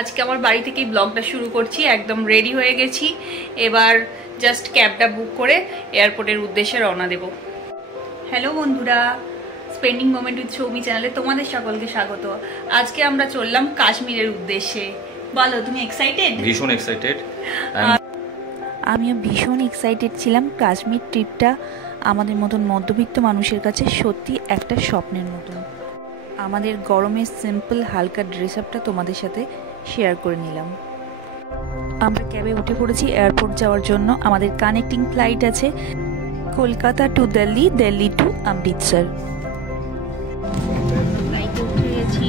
আজকে আমার বাড়ি থেকেই ব্লগটা শুরু করছি। একদম রেডি হয়ে গেছি, এবার জাস্ট ক্যাবটা বুক করে এয়ারপোর্টের উদ্দেশ্যে রওনা দেব। হ্যালো বন্ধুরা, স্পেন্ডিং মোমেন্ট উইথ সৌমি চ্যানেলে তোমাদের সকলকে স্বাগত। আজকে আমরা চললাম কাশ্মীরের উদ্দেশ্যে। বলো, তুমি এক্সাইটেড? ভীষণ এক্সাইটেড। আমিও ভীষণ এক্সাইটেড ছিলাম। কাশ্মীর ট্রিপটা আমাদের মতন মধ্যবিত্ত মানুষের কাছে সত্যি একটা স্বপ্নের মতন। আমাদের গরমের সিম্পল হালকা ড্রেস আপটা তোমাদের সাথে শেয়ার করে নিলাম। আমরা ক্যাবে উঠে পড়েছি এয়ারপোর্ট যাওয়ার জন্য। আমাদের কানেক্টিং ফ্লাইট আছে কলকাতা টু দিল্লি, দিল্লি টু অমৃতসর। ফ্লাইটে উঠে গেছি।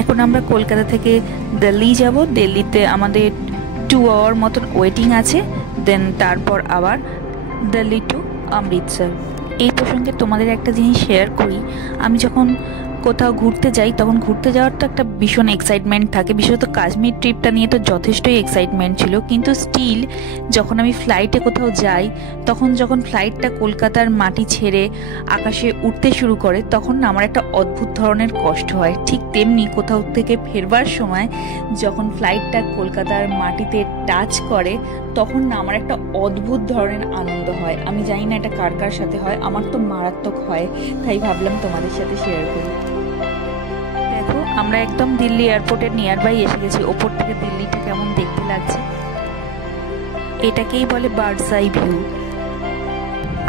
এখন আমরা কলকাতা থেকে দিল্লি যাব। দিল্লিতে আমাদের 2 আওয়ার মতন ওয়েটিং আছে, দেন তারপর আবার দিল্লি টু অমৃতসর। এই প্রসঙ্গে তোমাদের একটা জিনিস শেয়ার করি, আমি যখন কোথাও ঘুরতে যাই তখন ঘুরতে যাওয়ার তো একটা ভীষণ এক্সাইটমেন্ট থাকে, বিশেষত কাশ্মীর ট্রিপটা নিয়ে তো যথেষ্টই এক্সাইটমেন্ট ছিল। কিন্তু স্টিল যখন আমি ফ্লাইটে কোথাও যাই, তখন যখন ফ্লাইটটা কলকাতার মাটি ছেড়ে আকাশে উঠতে শুরু করে, তখন না আমার একটা অদ্ভুত ধরনের কষ্ট হয়। ঠিক তেমনি কোথাও থেকে ফেরবার সময় যখন ফ্লাইটটা কলকাতার মাটিতে টাচ করে, তখন না আমার একটা অদ্ভুত ধরনের আনন্দ হয়। আমি জানি না এটা কার কার সাথে হয়, আমার তো মারাত্মক হয়, তাই ভাবলাম তোমাদের সাথে শেয়ার করি। দেখো, আমরা একদম দিল্লি এয়ারপোর্টের নিয়ার বাই এসে গেছি। ওপর থেকে দিল্লিটা কেমন দেখতে লাগছে, এটাকেই বলে বার্ডস আই ভিউ।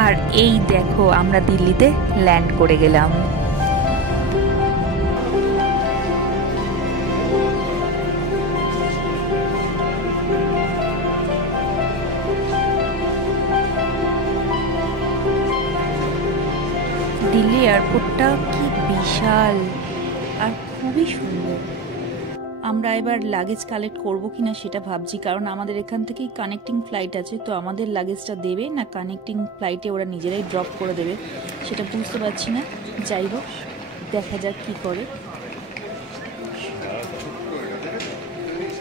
আর এই দেখো, আমরা দিল্লিতে ল্যান্ড করে গেলাম। দিল্লি এয়ারপোর্টটা কি বিশাল আর খুবই সুন্দর। আমরা এবার লাগেজ কালেক্ট করবো কিনা সেটা ভাবছি, কারণ আমাদের এখান থেকেই কানেক্টিং ফ্লাইট আছে। তো আমাদের লাগেজটা দেবে না কানেক্টিং ফ্লাইটে ওরা নিজেরাই ড্রপ করে দেবে, সেটা বুঝতে পারছি না। যাই হোক, দেখা যাক কি করে,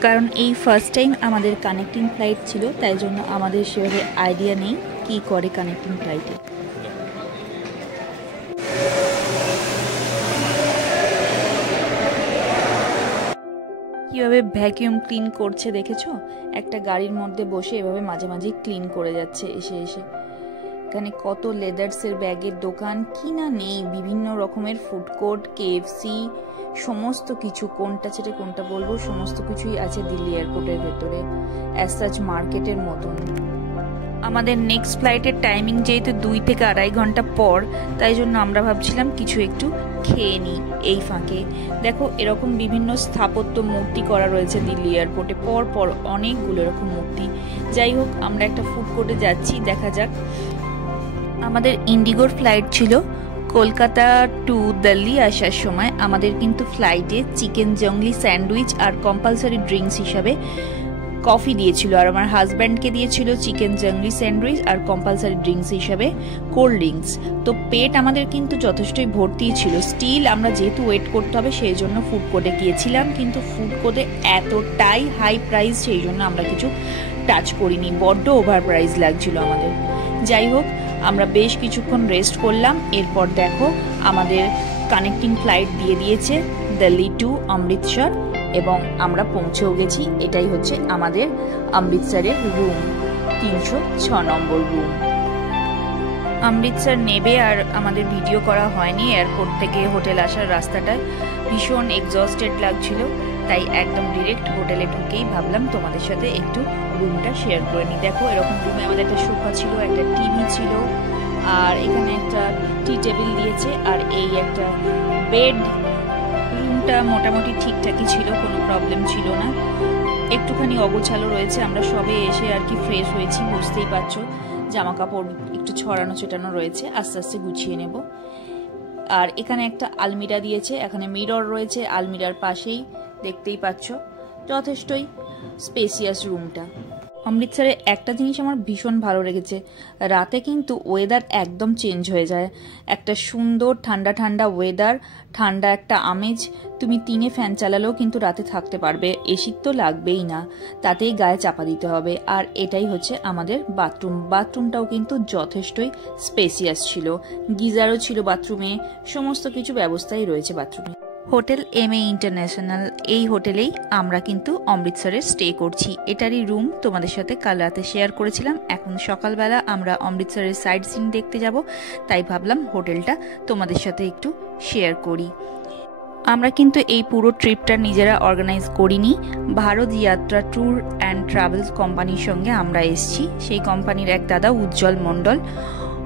কারণ এই ফার্স্ট টাইম আমাদের কানেক্টিং ফ্লাইট ছিল, তাই জন্য আমাদের সেভাবে আইডিয়া নেই কি করে কানেক্টিং ফ্লাইটে। কিভাবে ভ্যাকিউম ক্লিন করছে দেখেছো? একটা গাড়ির মধ্যে বসে এভাবে মাঝে মাঝে ক্লিন করে যাচ্ছে এসে এসে। এখানে কত লেদার্সের ব্যাগের দোকান, কি না নেই, বিভিন্ন রকমের ফুড কোর্ট, কেএফসি, সমস্ত কিছু, কোনটা ছেড়ে কোনটা বলবো, সমস্ত কিছুই আছে দিল্লি এয়ারপোর্টের ভেতরে, অ্যাজ সাচ মার্কেটের মতন। আমাদের নেক্সট ফ্লাইটের টাইমিং যেহেতু 2 থেকে 2.5 ঘন্টা পর, তাই জন্য আমরা ভাবছিলাম কিছু একটু খেয়ে নিই এই ফাঁকে। দেখো, এরকম বিভিন্ন স্থাপত্য মূর্তি করা রয়েছে দিল্লি এয়ারপোর্টে, পর পর অনেকগুলো এরকম মূর্তি। যাই হোক, আমরা একটা ফুড কোর্টে যাচ্ছি, দেখা যাক। আমাদের ইন্ডিগোর ফ্লাইট ছিল কলকাতা টু দিল্লি আসার সময়। আমাদের কিন্তু ফ্লাইটে চিকেন জংলি স্যান্ডউইচ আর কম্পালসারি ড্রিঙ্কস হিসাবে কফি দিয়েছিল, আর আমার হাজব্যান্ডকে দিয়েছিল চিকেন জংলি স্যান্ডউইচ আর কম্পালসারি ড্রিঙ্কস হিসাবে কোল্ড ড্রিঙ্কস। তো পেট আমাদের কিন্তু যথেষ্টই ভর্তি ছিল। স্টিল আমরা যেহেতু ওয়েট করতে হবে সেই জন্য ফুড কোর্টে গিয়েছিলাম, কিন্তু ফুড কোর্টে এতটাই হাই প্রাইস, সেই জন্য আমরা কিছু টাচ করিনি, বড্ড ওভার প্রাইস লাগছিল আমাদের। যাই হোক, আমরা বেশ কিছুক্ষণ রেস্ট করলাম। এরপর দেখো, আমাদের কানেক্টিং ফ্লাইট দিয়ে দিয়েছে দিল্লি টু অমৃতসর, এবং আমরা পৌঁছেও গেছি। এটাই হচ্ছে আমাদের অমৃতসরের রুম, 306 নম্বর রুম। অমৃতসর নেবে আর আমাদের ভিডিও করা হয়নি। এয়ারপোর্ট থেকে হোটেল আসার রাস্তাটায় ভীষণ এক্সস্টেড লাগছিল, তাই একদম ডিরেক্ট হোটেলে ঢুকেই ভাবলাম তোমাদের সাথে একটু রুমটা শেয়ার করে নিই। দেখো, এরকম রুমে আমাদের একটা সোফা ছিল, একটা টিভি ছিল, আর এখানে একটা টি টেবিল দিয়েছে, আর এই একটা বেড। রুমটা মোটামুটি ঠিকঠাকই ছিল, কোনো প্রবলেম ছিল না। একটুখানি অগোছালো রয়েছে, আমরা সবে এসে আর কি ফ্রেশ হয়েছি, বুঝতেই পারছো। জামা কাপড় একটু ছড়ানো ছেটানো রয়েছে, আস্তে আস্তে গুছিয়ে নেব। আর এখানে একটা আলমিরা দিয়েছে, এখানে মিরর রয়েছে আলমিরার পাশেই, দেখতেই পাচ্ছ। যথেষ্টই স্পেসিয়াস রুমটা। অমৃতসরে একটা জিনিস আমার ভীষণ ভালো লেগেছে, রাতে কিন্তু ওয়েদার একদম চেঞ্জ হয়ে যায়। একটা সুন্দর ঠান্ডা ঠান্ডা ওয়েদার, ঠান্ডা একটা আমেজ। তুমি 3 ফ্যান চালালেও কিন্তু রাতে থাকতে পারবে, এসি তো লাগবেই না, তাতেই গায়ে চাপা দিতে হবে। আর এটাই হচ্ছে আমাদের বাথরুমটাও কিন্তু যথেষ্টই স্পেসিয়াস ছিল, গিজারও ছিল বাথরুমে, সমস্ত কিছু ব্যবস্থাই রয়েছে বাথরুমে। হোটেল MA ইন্টারন্যাশনাল, এই হোটেলেই আমরা কিন্তু অমৃতসরে স্টে করছি। এটারই রুম তোমাদের সাথে কাল রাতে শেয়ার করেছিলাম। এখন সকালবেলা আমরা অমৃতসরের সাইট সিন দেখতে যাব, তাই ভাবলাম হোটেলটা তোমাদের সাথে একটু শেয়ার করি। আমরা কিন্তু এই পুরো ট্রিপটা নিজেরা অর্গানাইজ করিনি, ভারত যাত্রা ট্যুর অ্যান্ড ট্রাভেলস কোম্পানির সঙ্গে আমরা এসেছি। সেই কোম্পানির এক দাদা উজ্জ্বল মণ্ডল,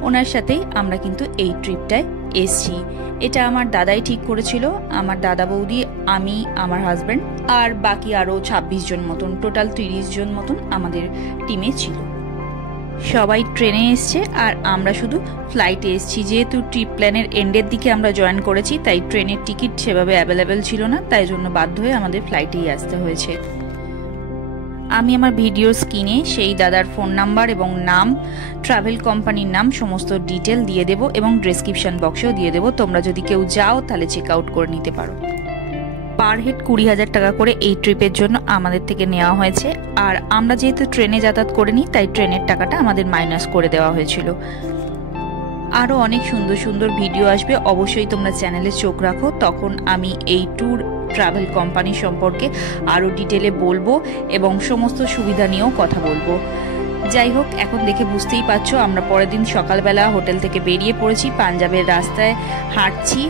ওনার সাথেই আমরা কিন্তু এই ট্রিপটায় এসছি। এটা আমার দাদাই ঠিক করেছিল, আমার দাদা বৌদি, আমি, আমার হাজব্যান্ড আর বাকি আরও 26 জন মতন, টোটাল 30 জন মতন আমাদের টিমে ছিল। সবাই ট্রেনে এসছে আর আমরা শুধু ফ্লাইটে এসছি। যেহেতু ট্রিপ প্ল্যানের এন্ডের দিকে আমরা জয়েন করেছি, তাই ট্রেনের টিকিট সেভাবে অ্যাভেলেবেল ছিল না, তাই জন্য বাধ্য হয়ে আমাদের ফ্লাইটেই আসতে হয়েছে। আমি আমার ভিডিওর স্ক্রিনে সেই দাদার ফোন নাম্বার এবং নাম, ট্রাভেল কোম্পানির নাম, সমস্ত ডিটেল দিয়ে দেবো এবং ডেসক্রিপশন বক্সেও দিয়ে দেবো। তোমরা যদি কেউ যাও তাহলে চেক আউট করে নিতে পারো। পার হেড 20,000 টাকা করে এই ট্রিপের জন্য আমাদের থেকে নেওয়া হয়েছে। আর আমরা যেহেতু ট্রেনে যাতায়াত করে নিই, তাই ট্রেনের টাকাটা আমাদের মাইনাস করে দেওয়া হয়েছিল। আরও অনেক সুন্দর সুন্দর ভিডিও আসবে, অবশ্যই তোমরা চ্যানেলে চোখ রাখো। তখন আমি এই ট্যুর ট্রাভেল কোম্পানি সম্পর্কে আরও ডিটেলে বলবো এবং সমস্ত সুবিধা নিয়েও কথা বলবো। যাই হোক, এখন দেখে বুঝতেই পারছো আমরা পরের দিন সকালবেলা হোটেল থেকে বেরিয়ে পড়েছি, পাঞ্জাবের রাস্তায় হাঁটছি।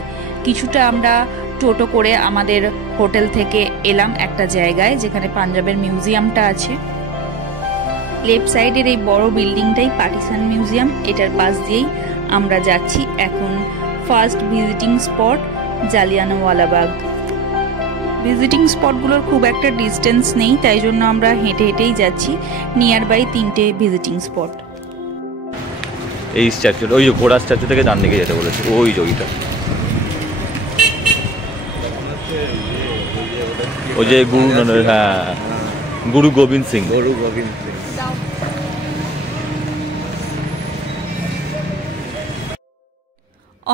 কিছুটা আমরা টোটো করে আমাদের হোটেল থেকে এলাম একটা জায়গায় যেখানে পাঞ্জাবের মিউজিয়ামটা আছে। লেফট সাইডের এই বড় বিল্ডিংটাই পার্টিশন মিউজিয়াম, এটার পাশ দিয়েই আমরা যাচ্ছি। এখন first visiting spot Jallianwala Bagh. Visiting স্পটগুলোর খুব একটা ডিস্টেন্স নেই, তাই জন্য আমরা হেঁটে হেঁটেই যাচ্ছি। নিয়ার বাই 3টে ভিজিটিং স্পট। এই স্ট্যাচুটা, ওই যে ঘোড়া স্ট্যাচু থেকে ডান দিকে যেতে বলেছে, ওই জয়টা, ওই যে গুরু গোবিন্দ সিং।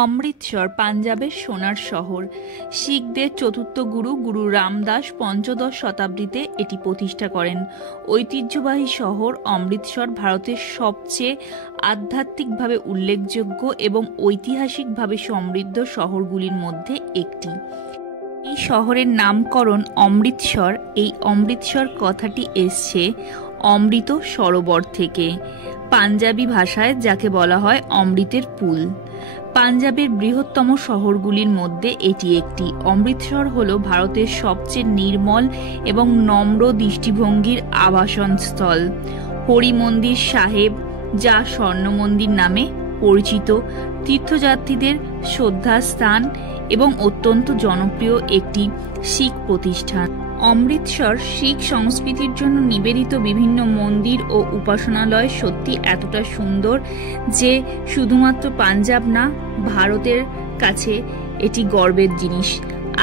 অমৃতসর পাঞ্জাবের সোনার শহর। শিখদের চতুর্থ গুরু গুরু রামদাস পঞ্চদশ শতাব্দীতে এটি প্রতিষ্ঠা করেন। ঐতিহ্যবাহী শহর অমৃতসর ভারতের সবচেয়ে আধ্যাত্মিকভাবে উল্লেখযোগ্য এবং ঐতিহাসিকভাবে সমৃদ্ধ শহরগুলির মধ্যে একটি। এই শহরের নামকরণ অমৃতসর। এই অমৃতসর কথাটি এসছে অমৃত সরোবর থেকে, পাঞ্জাবি ভাষায় যাকে বলা হয় অমৃতের পুল। পাঞ্জাবের বৃহত্তম শহরগুলির মধ্যে এটি একটি। অমৃতসর হল ভারতের সবচেয়ে নির্মল এবং নম্র দৃষ্টিভঙ্গির আবাসন স্থল। হরি মন্দির সাহেব, যা স্বর্ণ মন্দির নামে পরিচিত, তীর্থযাত্রীদের শ্রদ্ধাস্থান এবং অত্যন্ত জনপ্রিয় একটি শিখ প্রতিষ্ঠান। অমৃতসর শিখ সংস্কৃতির জন্য নিবেদিত বিভিন্ন মন্দির ও উপাসনালয় সত্যি এতটা সুন্দর যে শুধুমাত্র পাঞ্জাব না, ভারতের কাছে এটি গর্বের জিনিস।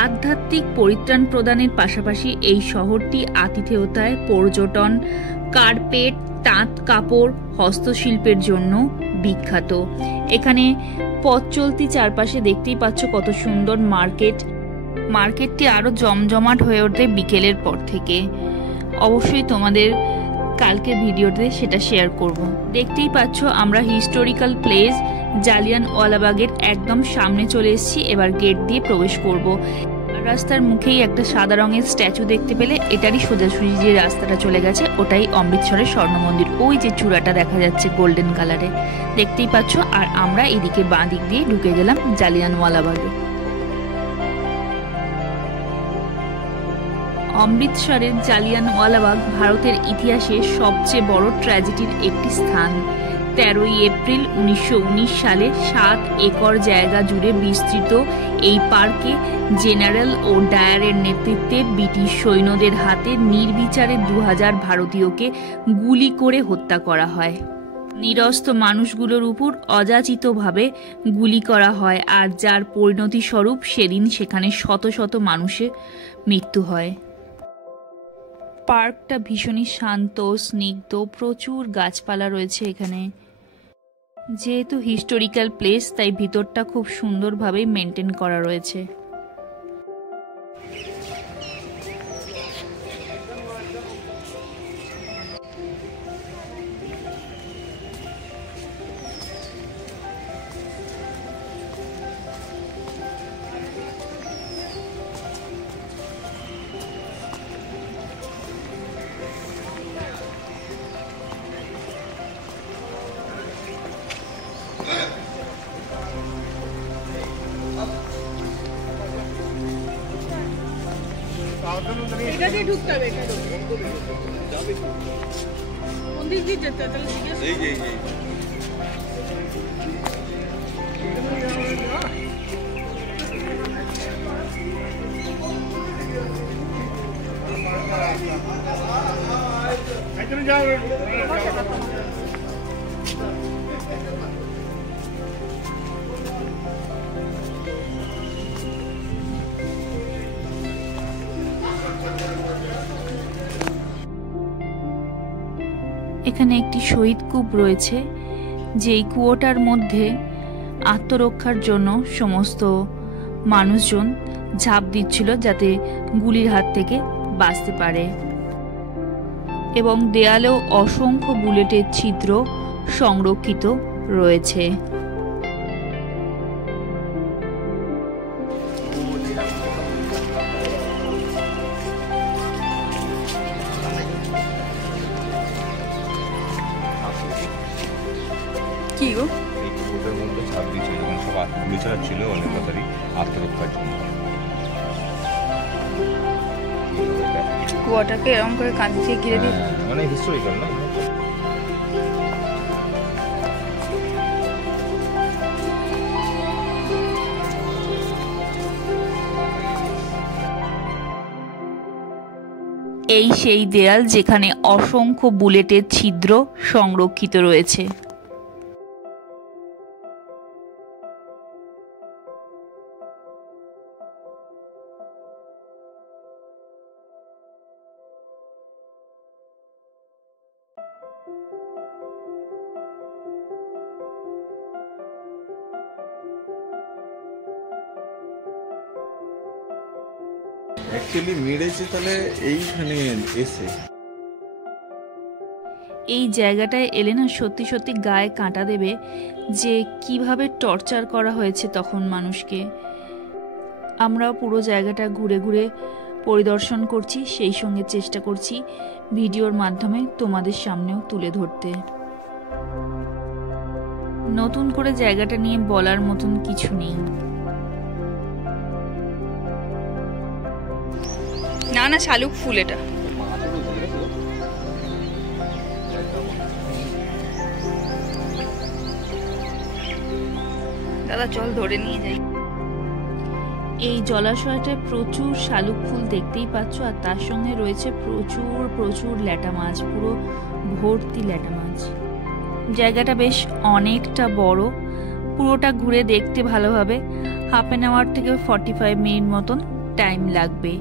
আধ্যাত্মিক পরিত্রাণ প্রদানের পাশাপাশি এই শহরটি আতিথেয়তায়, পর্যটন, কার্পেট, তাঁত কাপড়, হস্তশিল্পের জন্য বিখ্যাত। এখানে পথ চলতি চারপাশে দেখতেই পাচ্ছ কত সুন্দর মার্কেটটি আরো জমজমাট হয়ে ওঠে বিকেলের পর থেকে। অবশ্যই তোমাদের কালকে ভিডিওতে সেটা শেয়ার করব। দেখতেই পাচ্ছ আমরা হিস্টোরিক্যাল প্লেস জালিয়ানওয়ালাবাগের একদম সামনে চলে এসেছি। এবার গেট দিয়ে প্রবেশ করব। রাস্তার মুখেই একটা সাদা রঙের স্ট্যাচু দেখতে পেলে এটারই সোজাসুজি যে রাস্তাটা চলে গেছে ওটাই অমৃতসরের স্বর্ণ মন্দির। ওই যে চূড়াটা দেখা যাচ্ছে গোল্ডেন কালারে, দেখতেই পাচ্ছ। আর আমরা এদিকে বাঁ দিক দিয়ে ঢুকে গেলাম জালিয়ানওয়ালাবাগে। অমৃতসরের জালিয়ানওয়ালাবাগ ভারতের ইতিহাসে সবচেয়ে বড় ট্র্যাজেডির একটি স্থান। 13ই এপ্রিল 1919 সালে 7 একর জায়গা জুড়ে বিস্তৃত এই পার্কে জেনারেল ও ডায়ারের নেতৃত্বে ব্রিটিশ সৈন্যদের হাতে নির্বিচারে 2000 ভারতীয়কে গুলি করে হত্যা করা হয়। নিরস্ত্র মানুষগুলোর উপর অযাচিতভাবে গুলি করা হয়, আর যার পরিণতি স্বরূপ সেদিন সেখানে শত শত মানুষের মৃত্যু হয়। পার্কটা ভীষণই শান্ত, স্নিগ্ধ, প্রচুর গাছপালা রয়েছে এখানে। যেহেতু হিস্টোরিক্যাল প্লেস, তাই ভিতরটা খুব সুন্দরভাবেই মেনটেন করা রয়েছে। এটা দিয়ে ঢুকতে হবে, এটা কোন দিক দিয়ে যেতে তাহলে জিজ্ঞেস এই এই এই এখানে যাও। এখানে একটি শহীদ কূপ রয়েছে, যেই কুয়োটার মধ্যে আত্মরক্ষার জন্য সমস্ত মানুষজন ঝাঁপ দিচ্ছিল যাতে গুলির হাত থেকে বাঁচতে পারে। এবং দেয়ালেও অসংখ্য বুলেটের ছিদ্র সংরক্ষিত রয়েছে। কি গো? এই কুয়োটার মধ্যে ছাপ দিয়েছিল যখন সব গুলি চালাচ্ছিল অনেক কথারই আত্মরক্ষার জন্য। কুয়াটাকে এরকম করে কাঁচ দিয়ে ঘিরে দিয়ে, মানে হিস্টোরিক্যাল না। এই সেই দেয়াল যেখানে অসংখ্য বুলেটের ছিদ্র সংরক্ষিত রয়েছে। অ্যাকচুয়ালি মেরেছে তাহলে এইখানে এসে। এই জায়গাটায় এলে না সত্যি সত্যি গায়ে কাঁটা দেবে যে কিভাবে টর্চার করা হয়েছে তখন মানুষকে। আমরাও পুরো জায়গাটা ঘুরে ঘুরে পরিদর্শন করছি, সেই সঙ্গে চেষ্টা করছি ভিডিওর মাধ্যমে তোমাদের সামনেও তুলে ধরতে। নতুন করে জায়গাটা নিয়ে বলার মতন কিছু নেই। না না, শালুক ফুল এটা। দাদা চল ধরে নিয়ে যাই। এই জলাশয়টায় প্রচুর শালুক ফুল দেখতেই পাচ্ছ, আর তার সঙ্গে রয়েছে প্রচুর প্রচুর ল্যাটা মাছ, পুরো ভর্তি ল্যাটা মাছ। জায়গাটা বেশ অনেকটা বড়, পুরোটা ঘুরে দেখতে ভালোভাবে হাফ অ্যান আওয়ার থেকে 45 মিনিট মতন টাইম লাগবে।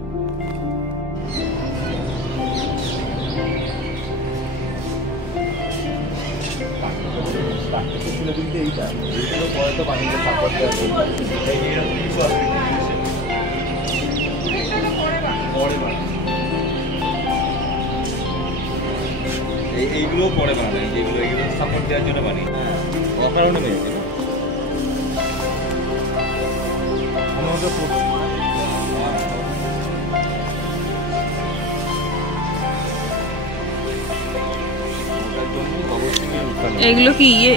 এইগুলো পরে বানাবে, যেগুলো এগুলো সাপোর্ট দেওয়ার জন্য বানিয়ে অকারণে মেয়েছে এগুলো কি ইয়ে?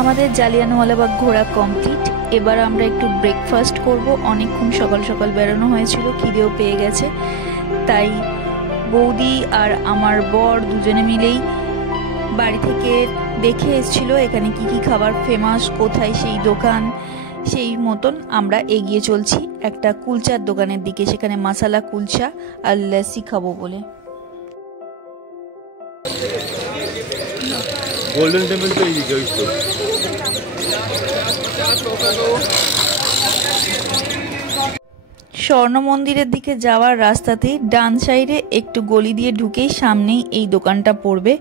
আমাদের জালিয়ানওয়ালাবাগ ঘোরা কমপ্লিট। এবার আমরা একটু ব্রেকফাস্ট করব। অনেকক্ষণ সকাল সকাল বেরোনো হয়েছিল, খিদেও পেয়ে গেছে, তাই বৌদি আর আমার বর দুজনে মিলেই বাড়ি থেকে দেখে এসেছিল এখানে কি কি খাবার ফেমাস, কোথায় সেই দোকান। সেই মতন আমরা এগিয়ে চলছি একটা কুলচার দোকানের দিকে, সেখানে মশালা কুলচা আর লস্যি খাবো বলে। গোল্ডেন টেম্পল তো এইদিকে ওই তো। স্বর্ণ মন্দিরের দিকে যাওয়ার রাস্তাতেই ডান সাইডে একটু গলি দিয়ে ঢুকেই সামনেই এই দোকানটা পড়বে।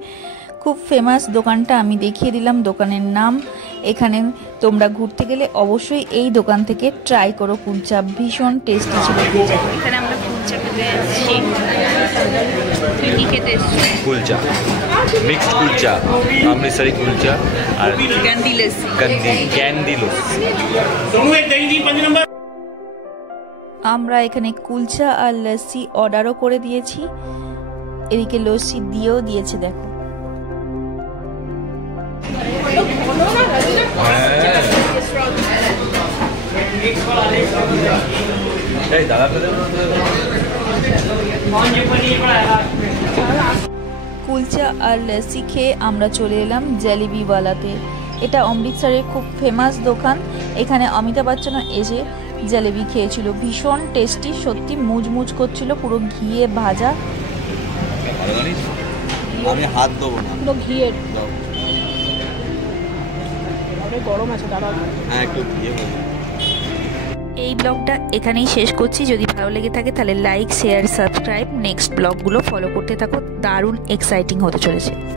খুব ফেমাস দোকানটা, আমি দেখিয়ে দিলাম দোকানের নাম। এখানে তোমরা ঘুরতে গেলে অবশ্যই এই দোকান থেকে ট্রাই করো কুলচা, ভীষণ টেস্টি ছিল। এখানে আমরা কুলচা খেতে এসেছি। তুই কি খেতে এসেছিস? কুলচা, মিক্সড কুলচা, অমৃতসরি কুলচা আর ক্যান্ডি লস্যি। ক্যান্ডি লস্যি। আমরা এখানে কুলচা আর লস্যি অর্ডারও করে দিয়েছি, এদিকে লস্যি দিয়েও দিয়েছে। দেখো কুলচা আর লস্যি খেয়ে আমরা চলে এলাম জলেবিওয়ালাতে। এটা অমৃতসরের খুব ফেমাস দোকান। এখানে অমিতাভ বচ্চনও এসে জলেবি খেয়েছিল, ভীষণ টেস্টি, সত্যি মুচমুচ করছিল, পুরো ঘিয়ে ভাজা। আমি হাত দেবো না, পুরো ঘিয়ের অনেক গরম আছে, দাঁড়াও। হ্যাঁ একটু ঘিয়ে ভাজা। এই ব্লগটা এখানেই শেষ করছি। যদি ভালো লেগে থাকে তাহলে লাইক, শেয়ার, সাবস্ক্রাইব, নেক্সট ব্লগগুলো ফলো করতে থাকো, দারুণ এক্সাইটিং হতে চলেছে।